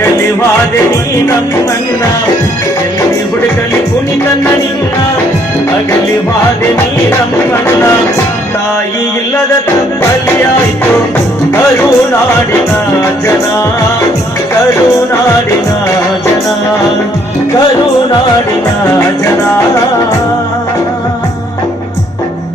ಅಗಲಿ ವಾದೆ ನೀ ನಮ್ಮನ್ನ ಎಲ್ಲಿ ಹುಡುಕಲಿ ಕುಣಿತನ್ನ ನಿನ್ನ ಅಗಲಿ ವಾದೆ ನೀ ನಮ್ಮನ್ನ ತಾಯಿ ಇಲ್ಲದ ತಪ್ಪಲಿಯಾಯಿತು ಕರುನಾಡಿನ ಜನ ಕರುನಾಡಿನ ಜನ ಕರುನಾಡಿನ ಜನ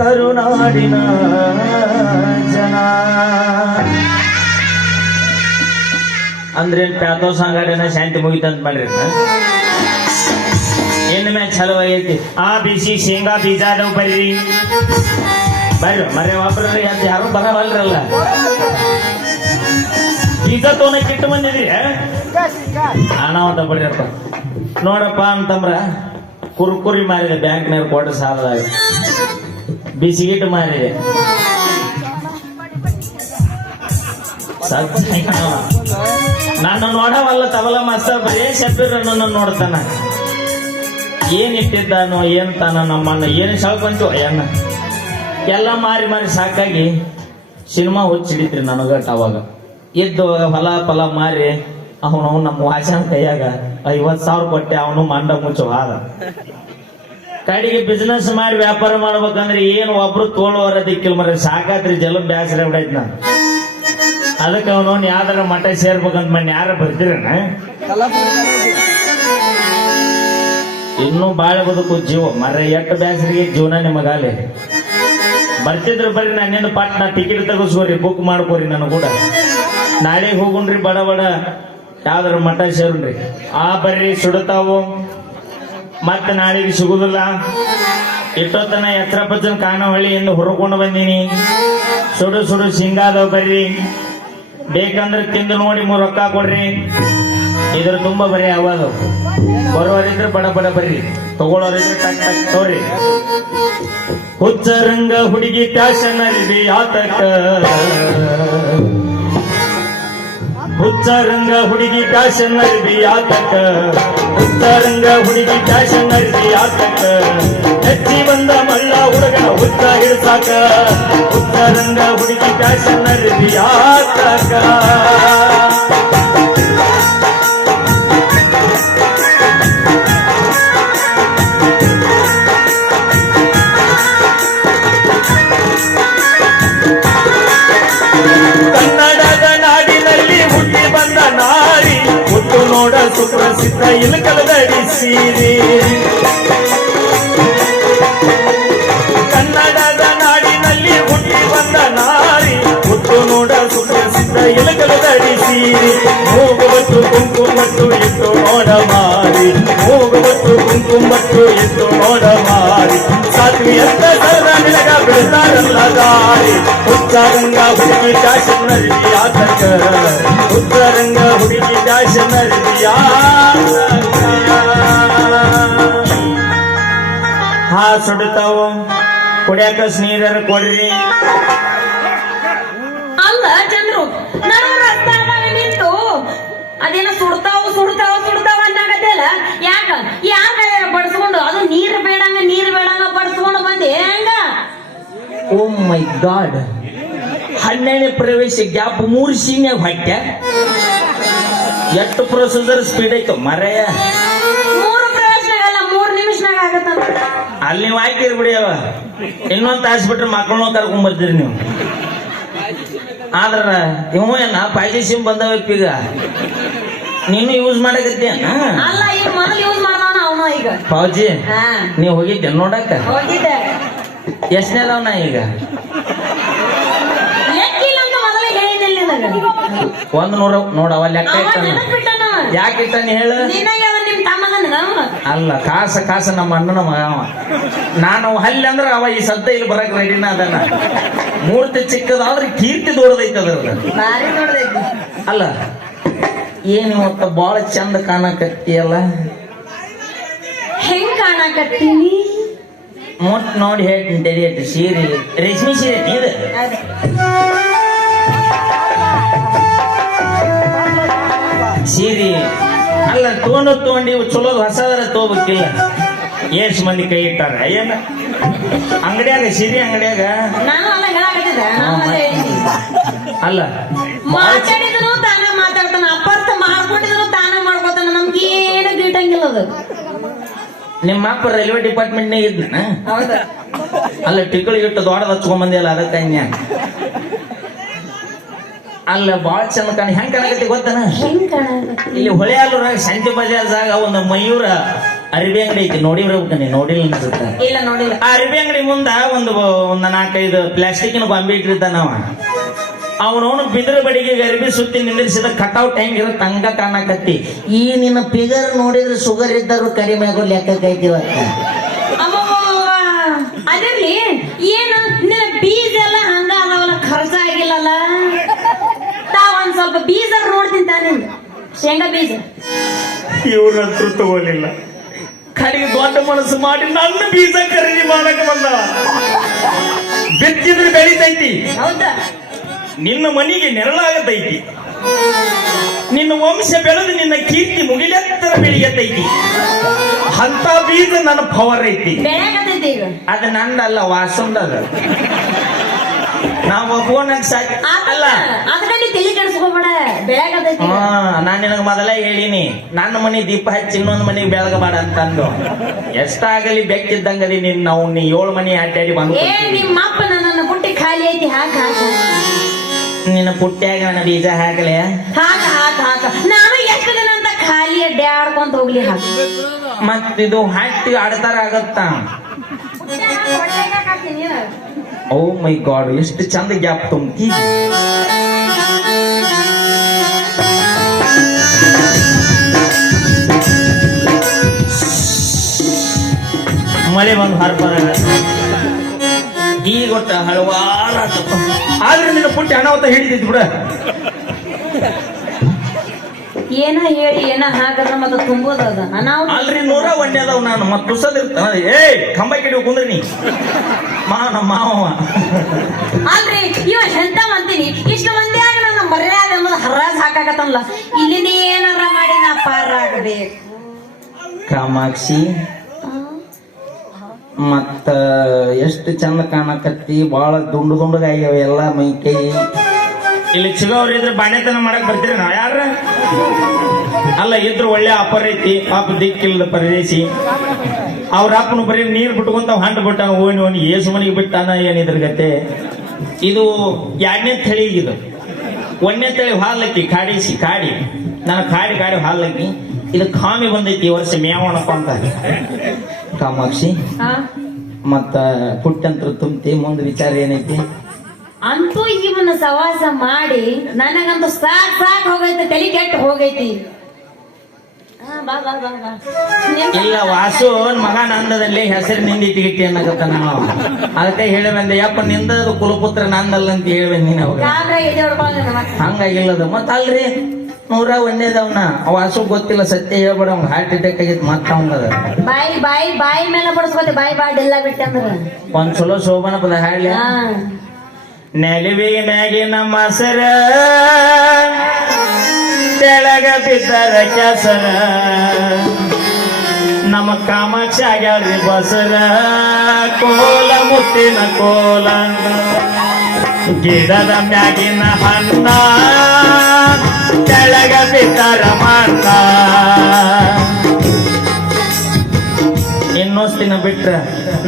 ಕರುನಾಡಿನ ಜನ ಅಂದ್ರೆ ಪ್ಯಾತೋ ಸಂಗಾಡನ ಶಾಂತಿ ಮುಗಿತಂತ ಮಾಡ್ರಿ ಏನ್ ಮ್ಯಾಚ್ ಚಲೋ ಆಗೈತಿ ಆ ಬಿಸಿ ಶೇಂಗಾ ಬೀಜ ಅದಾವ ಬರ್ರಿ ಬರ್ರಿ ಮರೆ ಒಬ್ಬರ ಯಾರು ಬರವಲ್ರಲ್ಲ ಬೀಜ ತೋನ ಕಿಟ್ಟು ಬಂದಿದ್ರಿ ಅನಾಹುತ ಬಿಡ್ರಪ್ಪ ನೋಡಪ್ಪ ಅಂತಂದ್ರ ಕುರ್ಕುರಿ ಮಾರಿದೆ ಬ್ಯಾಂಕ್ನಾಗ ಕೊಟ್ಟ ಸಾಲದಾಗ ಬಿಸಿಗಿಟ್ಟು ಮಾರಿದೆ ನನ್ನ ನೋಡವಲ್ಲ ತಬಲ ಮಾಸ್ತರ್ ಬರೇ ಶಬ್ಬೀರ್ ನನ್ನ ನೋಡ್ತಾನ ಏನ್ ಇಟ್ಟಿದ್ದಾನೋ ಏನ್ ತಾನ ನಮ್ಮನ್ನ ಏನ್ ಶಾಳ್ಕೊಂತೀವ ಅಯ್ಯಣ್ಣ ಎಲ್ಲ ಮಾರಿ ಮಾರಿ ಸಾಕಾಗಿ ಸಿನಿಮಾ ಹುಚ್ಚಿಡಿತ್ರಿ ನನಗಟ್ ಅವಾಗ ಇದ್ದು ಹೊಲ ಫಲ ಮಾರಿ ಅವನು ನಮ್ಮ ವಾಚನ ಕೈಯಾಗ 50,000 ಕೊಟ್ಟೆ ಅವನು ಮಂಡ ಮುಚ್ಚು ಹಾದ ಕಡೆಗೆ ಬಿಸ್ನೆಸ್ ಮಾಡಿ ವ್ಯಾಪಾರ ಮಾಡ್ಬೇಕಂದ್ರೆ ಏನು ಒಬ್ರು ತೋಳುವರ ದಿಕ್ಕಿಲ್ ಮರ ಸಾಕಾತ್ರಿ ಜಲ ಬ್ಯಾಸರ ಬಿಡೈತ್ ನಾನು ಅದಕ್ಕೆ ಅವನು ಯಾವ್ದಾರ ಮಠ ಸೇರ್ಬೇಕಂತ ಮಣ್ಣಿ ಯಾರ ಬರ್ತೀರಣ್ಣ ಇನ್ನೂ ಬಾಳ ಬದುಕು ಜೀವ ಮರ ಎಟ್ಟು ಬ್ಯಾಸರಿಗೆ ಜೀವನ ನಿಮಗಾಲೆ ಬರ್ತಿದ್ರು ಬರ್ರಿ ನಾನೇನು ಪಟ್ನ ಟಿಕೆಟ್ ತಗೋಸ್ಕೋರಿ ಬುಕ್ ಮಾಡ್ಕೋರಿ ನನ್ನ ಕೂಡ ನಾಳೆ ಹೋಗುಣ್ರಿ ಬಡ ಬಡ ಯಾವ್ದಾರ ಮಠ ಸೇರುಣ್ರಿ ಆ ಬರ್ರಿ ಸುಡುತ್ತಾವು ಮತ್ತೆ ನಾಳೆಗೆ ಸಿಗುದಿಲ್ಲ ಇಟ್ಟೊತ್ತನ ಎತ್ತರ ಪಚ್ಚನ ಕಾನಹಳ್ಳಿಯಿಂದ ಹೊರಕೊಂಡು ಬಂದೀನಿ ಸುಡು ಸುಡು ಸಿಂಗಾದವ್ ಬರ್ರಿ ಬೇಕಂದ್ರೆ ತಿಂದು ನೋಡಿ 3 ರೊಕ್ಕ ಕೊಡ್ರಿ ಇದ್ರ ತುಂಬಾ ಬರೀ ಅವಾದ ಬರೋರಿದ್ರೆ ಬಡ ಬಡ ಬರ್ರಿ ತಗೊಳ್ಳೋರಿದ್ರೆ ಟಕ್ ಟಕ್ ತೋರಿ ಹುಚ್ಚರಂಗ ಹುಡುಗಿ ಫ್ಯಾಷನ್ ಅರಿವಿ ಆತಕ ಹುಚ್ಚರಂಗ ಹುಡುಗಿ ಫ್ಯಾಷನ್ ಅರಿವಿ ಆತಕ ಹುಚ್ಚರಂಗ ಹುಡುಗಿ ಫ್ಯಾಷನ್ ಅರಿವಿ ಆತಕ ಹೆಚ್ಚಿ ಬಂದ ಮಳ್ಳ ಹುಡುಗ ಹುಚ್ಚ ಹಿಡ್ಸಾಕ ಹುಚ್ಚರಂಗ ಹುಡುಗಿ ಫ್ಯಾಷನ್ ಅರಿವಿ ಆತಕ ನೋಡ ಸುಪ್ರಸಿದ್ಧ ಇಲಕಲದಡಿ ಸೀರೆ ಕನ್ನಡದ ನಾಡಿನಲ್ಲಿ ಹುಟ್ಟಿ ಬಂದ ನಾರಿ ಹುಟ್ಟು ನೋಡ ಸುಪ್ರಸಿದ್ಧ ಇಲಕಲದಡಿ ಸೀರೆ ಹೋಗುವತ್ತು ಕುಂಕುಮಟ್ಟು ಇಟ್ಟು ನೋಡ ಮಾರಿ ಹೋಗುವತ್ತು ಕುಂಕುಮಟ್ಟು ಇಟ್ಟು ನೋಡ ಮಾರಿ ಸಾತ್ವಿ ಅಂತ ಸರದ ನಿಲಗ ಬಿಡ್ತಾರಲ್ಲ ದಾರಿ ಹುಚ್ಚರಂಗ ಹುಡುಗಿ ಫ್ಯಾಷನ್ ಅರಿವಿ ಆತಕ ಹುಚ್ಚರಂಗ ಹುಡುಗಿ ಫ್ಯಾಷನ್ ಅರಿವಿ ಆತಕ ಹಾ ಸುಡುತ್ತಾವು ಕುಡಿಯಾಕ ನೀರರ ಕೊಡ್ರಿ ಅಲ್ಲ ಚಂದ್ರು ನಡು ರಸ್ತಾದಾಗ ನಿಂತು ಅದೇನೋ ಸುಡ್ತಾವು ಸುಡ್ತಾವು ಸುಡ್ತಾವ ಅಂತಾಗತ್ತಲ್ಲ ಯಾಕ ಬಡಿಸ್ಕೊಂಡು ಅದು ನೀರು ಬೇಡಂಗ ಬಡಿಸ್ಕೊಂಡು ಬಂದೆ ಹೆಂಗ ಓ ಮೈ ಗಾಡ್ 12ನೇ ಪ್ರವೇಶ ಗ್ಯಾಪ್ 3 ಸೀನ್ಯಾಗ ಹೊಟ್ಟೆ ಎಷ್ಟು ಪ್ರೊಸೀಜರ್ ಸ್ಪೀಡ್ ಐತು ಮರೆಯ 3 ಪ್ರವೇಶನಾಗಲ್ಲ 3 ನಿಮಿಷನಾಗ ಆಗತ್ತಂತ ಅಲ್ಲಿ ನೀವು ಹಾಕಿರಿ ಬಿಡಿ ಅವ ಇನ್ನೊಂದು ತಾಸು ಬಿಟ್ರೆ ಮಕ್ಕಳನ್ನ ಕರ್ಕೊಂಡ್ ಬರ್ತೀರಿ ನೀವು ಆದ್ರ ಇವ ಏನ ಪಾಯ್ಜಿ ಸಿಮ್ ಬಂದವ ಈಗ ನೀನು ಯೂಸ್ ಮಾಡಕತ್ತಿ ಅಲ್ಲ ಈಗ ಮೊದಲು ಯೂಸ್ ಮಾಡ್ದವನ ಅವನು ಈಗ ಪಾವ್ಜಿ ನೀವ್ ಹೋಗಿದ್ದೆ ನೋಡಕ್ಕ ಹೋಗಿದ್ದೆ ಎಷ್ಟನೇದವನ ಈಗ ಲೆಕ್ಕಿಲ್ಲ ಅಂತ ಮೊದಲೇ ಹೇಳಿದ್ದಿಲ್ಲ ನಿನಗ 100 ನೋಡವ ಲೆಕ್ಕ ಯಾಕೆ ಇಟ್ಟಾನ ಹೇಳು ನಿನಗೆ ಅವ ನಿಮ್ ತಮ್ಮಗನ ಅಲ್ಲ ಕಾಸ ನಮ್ಮ ಅಣ್ಣನ ಮಗ ನಾನು ಹಲ್ಲಿ ಅಂದ್ರ ಅವ ಈ ಸದ್ದ ಇಲ್ಲಿ ಬರಕ್ ರೆಡಿನ ಅದನ್ನ ಮೂರ್ತಿ ಚಿಕ್ಕದಾದ್ರೆ ಕೀರ್ತಿ ದೊಡ್ಡದೈತೆ ಅದ್ರದ ಭಾರಿ ದೊಡ್ಡದೈತಿ ಅಲ್ಲ ಏನು ಮತ್ತ ಬಾಳ ಚಂದ ಕಾಣಕತ್ತೀಯಲ್ಲ ಹೆಂಗ್ ಕಾಣಕತ್ತೀನಿ ಮುಟ್ ನೋಡಿ ಹೇಳ್ತೀನಿ ಸೀರೆ ರೇಷ್ಮೆ ಸೀರೆ ಇದು ಸೀರೆ ಅಲ್ಲ ತಗೊಂಡು ಚಲೋ ಹೊಸದರ ತಗೋಬೇಕಿಲ್ಲ ಎಷ್ಟ್ ಮಂದಿ ಕೈ ಇಟ್ಟಾರ ಏನ ಅಂಗಡಿಯಾಗ ಸೀರೆ ಅಂಗಡಿಯಾಗ ನಾನು ಅಲ್ಲ ಹೇಳಾಕತ್ತಿದ್ದೆ ಅಲ್ಲ ಮಾತಾಡಿದನು ತಾನ ಮಾತಾಡ್ತಾನ ಅಪಾರ್ಥ ಮಾಡ್ಕೊಂಡಿದ್ರು ನಿಮ್ಮ ಅಪ್ಪ ರೈಲ್ವೆ ಡಿಪಾರ್ಟ್ಮೆಂಟ್ನಾಗ ಇದ್ನ ಹೌದಾ ಅಲ್ಲ ಟಿಕಲ್ ಇಟ್ಟು ದೊಡ್ಡದ ಹಚ್ಕೊಂಡ್ ಬಂದಿಲ್ಲ ಅದಕ್ಕ ಅನ್ಯ ಅಲ್ಲ ಬಾಳ ಚಂದ ಕಾಣ ಹೆಂಗ್ ಕಾಣಕತ್ತಿ ಗೊತ್ತನ ಹೆಂಗ್ ಕಾಣಕತ್ತಿ? ಇಲ್ಲಿ ಹೊಳೆಯಾಲೂರಾಗ ಸಂಜೆ ಬಜಾರ್ದಾಗ ಒಂದು ಮಯೂರ ಅರಿವಿ ಅಂಗಡಿ ಐತಿ ನೋಡಿರ್ಬೇಕು ನೀ ನೋಡಿಲ್ಲ ಅನ್ಸುತ್ತ ಇಲ್ಲ ನೋಡಿಲ್ಲ. ಆ ಅರಿವಿ ಅಂಗಡಿ ಮುಂದ ಒಂದು 4-5 ಪ್ಲಾಸ್ಟಿಕ್ನ ಗೊಂಬೆ ಇಟ್ಟಿರ್ತಾನವ ಅವನವನು ಬಿದ್ರ ಬಡಿಗೆ ಅರಿವಿ ಸುತ್ತಿ ನಿಂದಿರಿಸಿದ ಕಟೌಟ್ ಹೆಂಗಿರುತ್ತೆ ಹಂಗ ಕಾಣಕತ್ತಿ ಈ ನಿನ್ನ ಫಿಗರ್ ನೋಡಿದ್ರೆ ಶುಗರ್ ಇದ್ದರು ಕಡಿಮೆ ಆಗೋ ಲೆಕ್ಕೈತಿವತ್ತ ಅಮ್ಮವ್ವ, ಅದಿರ್ಲಿ ಏನು ನಿನ್ನ ಬೀಜ ಎಲ್ಲ ಹಂಗ ಅದಾವಲ್ಲ ಖರ್ಚ ಆಗಿಲ್ಲಲ್ಲ ಒಂದ್ ಸ್ವಲ್ಪ ಬೀಜ ನೋಡ್ತೀನಿ ತಾನೆ ಶೇಂಗಾ ಬೀಜ ಇವ್ರಂತೂ ತಗೋಲಿಲ್ಲ ಕಡೆಗೆ ದೊಡ್ಡ ಮನಸ್ಸು ಮಾಡಿ ನನ್ನ ಬೀಜ ಖರೀದಿ ಮಾಡಕ್ ಬಂದ ಬಿತ್ತಿದ್ರೆ ಬೆಳಿತೈತಿ ಹೌದಾ ನಿನ್ನ ಮನೆಗೆ ನೆರಳಾಗತೈತಿ ನಿನ್ನ ವಂಶ ಬೆಳೆದು ನಿನ್ನ ಕೀರ್ತಿ ಮುಗಿಲೆತ್ತರ ಬೆಳೆಯತೈತಿ ಅಂತ ಬೀಜ ನನ್ನ ಪವರ್ ಐತಿ ಬೆಳೆಯಾಗತೈತಿ ಈಗ ಅದು ನಂದಲ್ಲ ವಾಸಂದದ ನಾವು ಒಬ್ಬನಾಗ ಸಾಕಿ ಅಲ್ಲ ಅದನ್ನ ನೀ ತಲೆ ಕೆಡಿಸ್ಕೋಬೇಡ ಬೆಳೆಯಾಗತೈತಿ ನಾನ್ ನಿನಗ ಮೊದಲ ಹೇಳಿನಿ ನನ್ನ ಮನೆ ದೀಪ ಹಚ್ಚಿ ಇನ್ನೊಂದು ಮನೆಗೆ ಬೆಳಗಬೇಡ ಅಂತಂದು ಎಷ್ಟಾಗಲಿ ಬೆಕ್ಕಿದ್ದಂಗದಿ ನಿನ್ನ ನಾವು ನೀ 7 ಮನೆ ಅಡ್ಡಾಡಿ ಬಂದು ಏ ನಿಮ್ಮ ಅಪ್ಪ ನನ್ನ ಬುಟ್ಟಿ ಖಾಲಿ ಐತಿ ಹಾಕ ಹಾಕ ನಿನ್ನ ಪುಟ್ಟ್ಯಾಗ ನನ್ನ ಬೀಜ ಹಾಕಲೆ ಹಾಕ ಹಾಕ ಹಾಕ ನಾನು ಎಷ್ಟು ದಿನ ಅಂತ ಖಾಲಿ ಅಡ್ಡಾಡ್ಕೊಂತ ಹೋಗ್ಲಿ ಹಾಕ ಮತ್ತಿದು ಹಾಕಿ ಆಡ್ತಾರ ಆಗತ್ತ ಓ ಮೈ ಗಾಡ್ ಎಷ್ಟು ಚಂದ ಗ್ಯಾಪ್ ತುಂಬಿ ಮಳೆ ಬಂದು ಹರ್ಬಾರ ಈಗ ಒಟ್ಟ ಹಳವಾರ ಆದ್ರೆ ನಿನ್ನ ಪುಟ್ಟಿ ಅನಾಹುತ ಹಿಡಿದಿತ್ತು ಬಿಡ ಏನ ಹೇಳಿ ಏನ ಹಾಕದ್ರ ಮತ್ತ ತುಂಬೋದದ ನಾವು ಅಲ್ರಿ 101 ಅದಾವ ನಾನು ಮತ್ ತುಸದಿರ್ತ ಏಯ್ ಕಂಬ ಕಿಡಿ ಕುಂದ್ರಿ ನೀ ನಮ್ಮ ಮಾವ ಅಲ್ರಿ ಇವ ಎಂತ ಅಂತೀನಿ ಇಷ್ಟು ಮಂದಿ ಆಗ ನನ್ನ ಮರ್ಯಾದೆ ಅನ್ನೋದು ಹರಾಜ್ ಹಾಕಾಕತ್ತಲ್ಲ ಇಲ್ಲಿಂದ ಏನಾರ ಮಾಡಿ ನಾ ಪಾರಾಗಬೇಕು ಕಾಮಾಕ್ಷಿ ಮತ್ತ ಎಷ್ಟು ಚಂದ ಕಾಣಕತ್ತಿ ಬಾಳ ದುಂಡಗಾಗ್ಯಾವ ಎಲ್ಲ ಮೈ ಕೈ ಇಲ್ಲಿ ಚಿಗವ್ರು ಇದ್ರೆ ಬಾಣೆತನ ಮಾಡಕ್ ಬರ್ತೀರಿ ನಾವ್ ಯಾರ ಅಲ್ಲ ಇದ್ರು ಒಳ್ಳೆ ಅಪರ ಐತಿ ಪಾಪ ದಿಕ್ಕಿಲ್ಲದ ಪರದೇಶಿ ಅವ್ರ ಅಪ್ಪನು ಬರೀ ನೀರ್ ಬಿಟ್ಕೊಂತ ಹಂಡ್ ಬಿಟ್ಟಾನ ಓಣಿ ಏಸು ಮನಿಗೆ ಬಿಟ್ಟಾನ ಏನಿದ್ರ ಗತೆ ಇದು 2ನೇ ತಳಿಗಿದು 1ನೇ ತಳಿ ಹಾಲಕ್ಕಿ ಕಾಡಿ ನಾನು ಕಾಡಿ ಹಾಲಕ್ಕಿ ಇದು ಕಾಮಿ ಬಂದೈತಿ ಈ ವರ್ಷ ಮೇವಣಪ್ಪ ಅಂತ ಕಾಮಾಕ್ಷಿ ಮತ್ತ ಪುಟ್ಟಂತ್ರ ತುಂಬತಿ ಮುಂದೆ ವಿಚಾರ ಏನೈತಿ ಅಂತೂ ಇವನ್ನ ಸವಾಸ ಮಾಡಿ ನನಗಂತೂ ಸಾಕ್ ಹೋಗೈತಿ ತಲೆ ಕೆಟ್ಟ ಹೋಗೈತಿ ಬಾ ಬಾ ಬಾ ಬಾ ಇಲ್ಲ ವಾಸು ಮಗ ನಂದದಲ್ಲಿ ಹೆಸರು ನಿಂದಿಟ್ಟಿಗಿಟ್ಟಿ ಅನ್ನಕತ್ತ ನಾವು ಅದಕ್ಕೆ ಹೇಳಿ ಬಂದೆ ಯಪ್ಪ ನಿಂದದ ಕುಲಪುತ್ರ ನಂದಲ್ಲ ಅಂತ ಹೇಳಿ ನೀನು ಅವಾಗ ಹಂಗಾಗಿಲ್ಲದ ಮತ್ತ ಅಲ್ರಿ 101ನೇದವನ ವಾಸು ಗೊತ್ತಿಲ್ಲ ಸತ್ಯ ಹೇಳ್ಬೇಡ ಅವ್ನ ಹಾರ್ಟ್ ಅಟ್ಯಾಕ್ ಆಗಿತ್ತು ಮತ್ತ ಅವಂಗದ ಬಾಯಿ ಮೇಲೆ ಬಡಿಸ್ಕೋತಿ ಬಾಯಿ ಎಲ್ಲ ಬಿಟ್ಟಂದ್ರ ಒಂದ್ ಚಲೋ ಶೋಭನ ಪದ ಹಾಡ್ಲಿ ನೆಲುವಿಗೆ ಮ್ಯಾಗಿನ ಮೊಸರ ತೆಳಗ ಬಿದ್ದರ ಕೆಸರ ನಮ್ಮ ಕಾಮಾಕ್ಷಿ ಆಗ್ಯಾವ್ರಿ ಬಸರ ಕೋಲ ಮುತ್ತಿನ ಕೋಲ ಗಿಡದ ಮ್ಯಾಗಿನ ಹಣ್ಣ ತೆಳಗ ಬಿದ್ದರ ಮಣ್ಣ ಇನ್ನೊಂದ್ ದಿನ ಬಿಟ್ರ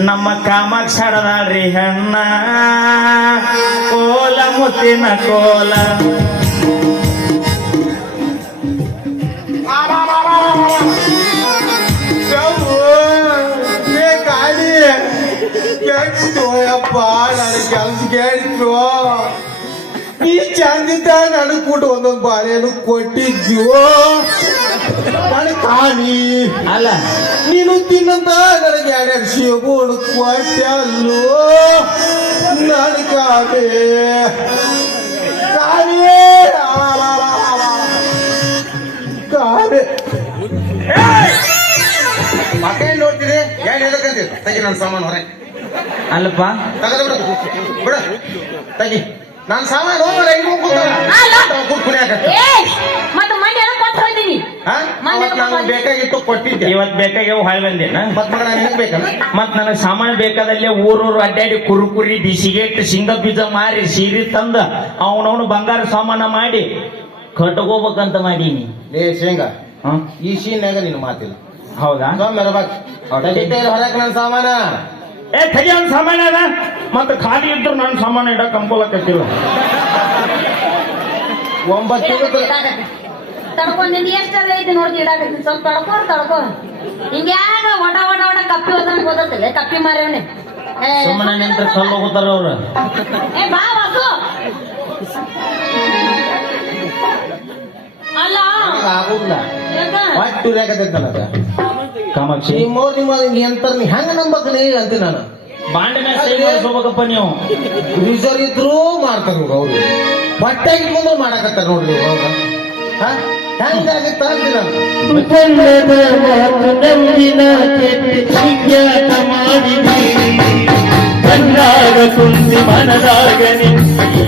ನಮ್ಮ ಕಾಮಾಕ್ಷಿ ಹಾಡದಾಳ್ರಿ ಹೆಣ್ಣ ಕೋಲ ಮುತ್ತಿನ ಕೋಲ ಕೆಟ್ಟೋಯಪ್ಪ ನನಗೆ ಕೆಲ್ಸ ಕೇಳಿದ್ರು ಈ ಚಂದಿದ್ದ ನನಗೆ ಕೊಟ್ಟು ಒಂದೊಂದು ಬಾಳೆಯನ್ನು ಕೊಟ್ಟಿದ್ಯೋ ನನಗೆ ಕಾಣಿ ಅಲ್ಲ ನೀನು ತಿನ್ನಂತ ನನಗೆ 2 ಸೇಬುಗಳು ಕೊಟ್ಟಲ್ಲೋ ನನ್ನ ಕಾಣಿ ಮತ್ತೆ ನೋಡ್ತೀರಿ ಏನ್ ಹೇಳಕಂತ ತೆಗಿ ನನ್ನ ಸಾಮಾನು ಹೊರಗೆ ಅಲ್ಲಪ್ಪ ತಗದ ಬಿಡ ತೆಗಿ ನಾನು ಸಾಮಾನು ನಾನು ಬೇಕಾಗಿತ್ತು ಕೊಟ್ಟಿದ್ದೆ ಇವತ್ ಬೇಕಾಗ್ಯಾವ ಹಾಳು ಬಂದೇನ ಮತ್ ಮಗ ನಿನಗ್ ಬೇಕಲ್ಲ ಮತ್ ನನಗ್ ಸಾಮಾನು ಬೇಕಾದಲ್ಲಿ ಊರೂರು ಅಡ್ಡಾಡಿ ಕುರುಕುರಿ ಬಿಸಿಗೆಟ್ ಶೇಂಗಾ ಬೀಜ ಮಾರಿ ಸೀರೆ ತಂದ ಅವನವನು ಬಂಗಾರ ಸಾಮಾನ ಮಾಡಿ ಕಟ್ಕೋಬೇಕಂತ ಮಾಡೀನಿ ಏ ಶೇಂಗಾ ಹ ಈ ಶೀನ್ಯಾಗ ನಿನ್ನ ಮಾತಿಲ್ಲ ಹೌದಾ ಸೋಮ್ಯಾರ ಬಾಕ್ ತೆಗಿತೇರಿ ಹೊರಕ್ ನನ್ನ ಸಾಮಾನ ಏ ತೆಗಿ ಅವ್ನ ಸಾಮಾನ್ಯ ಅದ ಮತ್ತೆ ಖಾಲಿ ಇದ್ರು ನನ್ನ ಸಾಮಾನ್ಯ ಇಡಕ್ ಅನ್ಕೊಳಕತ್ತಿಲ್ಲ 9 ತಿಂಗಳು ತಡ್ಕೊಂಡ್ ನಿಂದ ಎಷ್ಟೆಲ್ಲ ಐತಿ ನೋಡ್ತಿ ಇಡಾಕತ್ತಿ ಸ್ವಲ್ಪ ತಡ್ಕೋ ಹಿಂಗ್ಯಾಗ ಒಡ ಒಡ ಒಡ ಕಪ್ಪಿ ಹೋದಂಗ್ ಗೊತ್ತಿಲ್ಲ ಕಪ್ಪಿ ಮಾರವನೆ ಸುಮ್ಮನೆ ನಿಂತ ಕಲ್ಲು ಹೋಗುತ್ತಾರ ಅವ್ರು ಏ ಬಾ ವಾಸು ಅಲ್ಲ ಆಗುದಿಲ್ಲ ಯಾಕ? ಒಟ್ಟು ರೇಖತೈತಿ ನನಗ ಕಾಮಾಕ್ಷಿ ನಿಮ್ಮ ಎಂತ ನೀ ಹೆಂಗ ನಂಬಕ್ ನೀ ಅಂತೀನಿ ನಾನು ಬಾಂಡಿನ ಸೈ ಮಾಡಿಸ್ಕೋಬೇಕಪ್ಪ ನೀವು ರಿಸರ್ವ್ ಇದ್ರು ಮಾಡ್ತಾರ ಅವ್ರು ಹೊಟ್ಟೆ ಇಟ್ಕೊಂಡು ಮಾಡಕತ್ತಾರ ನೋಡ್ರಿ ಅವ್ರ ಹೆಂಗಾಗಿತ್ತ ಅಂತೀನಿ ನಾನು ಮುಖಂಡದ ಮಾತು ನಂಬಿನ ಕೆಟ್ಟ ವಿಜ್ಞಾನ ಮಾಡಿದಿ ಕಣ್ಣಾಗ ಕುಂತಿ ಮನದಾಗ ನಿಂತಿ